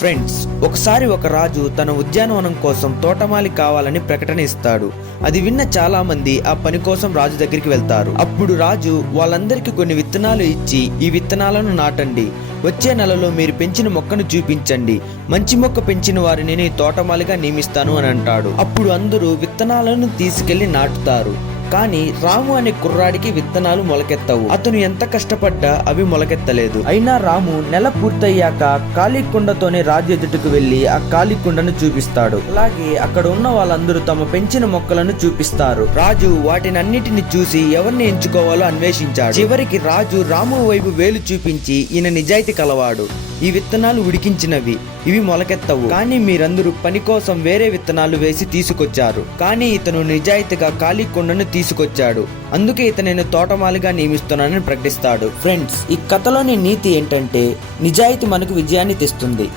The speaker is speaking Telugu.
ఫ్రెండ్స్, ఒకసారి ఒక రాజు తన ఉద్యానవనం కోసం తోటమాలి కావాలని ప్రకటన ఇస్తాడు. అది విన్న చాలా మంది ఆ పని కోసం రాజు దగ్గరికి వెళ్తారు. అప్పుడు రాజు వాళ్ళందరికీ కొన్ని విత్తనాలు ఇచ్చి, ఈ విత్తనాలను నాటండి, వచ్చే నెలలో మీరు పెంచిన మొక్కను చూపించండి, మంచి మొక్క పెంచిన వారిని నేను తోటమాలిగా నియమిస్తాను అని అంటాడు. అప్పుడు అందరూ విత్తనాలను తీసుకెళ్లి నాటుతారు. కానీ రాము అనే కుర్రాడికి విత్తనాలు మొలకెత్తవు. అతను ఎంత కష్టపడ్డా అవి మొలకెత్తలేదు. అయినా రాము నెల పూర్తయ్యాక ఖాళీ కుండతోనే రాజు ఎదుటకు వెళ్లి ఆ ఖాళీ కుండను చూపిస్తాడు. అలాగే అక్కడ ఉన్న వాళ్ళందరూ తమ పెంచిన మొక్కలను చూపిస్తారు. రాజు వాటినన్నిటిని చూసి ఎవరిని ఎంచుకోవాలో అన్వేషించాడు. చివరికి రాజు రాము వైపు వేలు చూపించి, ఈయన నిజాయితీ కలవాడు, ఈ విత్తనాలు ఉడికించినవి, ఇవి మొలకెత్తవు, కానీ మీరందరూ పని కోసం వేరే విత్తనాలు వేసి తీసుకొచ్చారు. కానీ ఇతను నిజాయితీగా ఖాళీ కుండను తీసుకొచ్చాడు, అందుకే ఇతను తోటమాలిగా నియమిస్తున్నానని ప్రకటిస్తాడు. ఫ్రెండ్స్, ఈ కథలోని నీతి ఏంటంటే నిజాయితీ మనకు విజయాన్ని తెస్తుంది.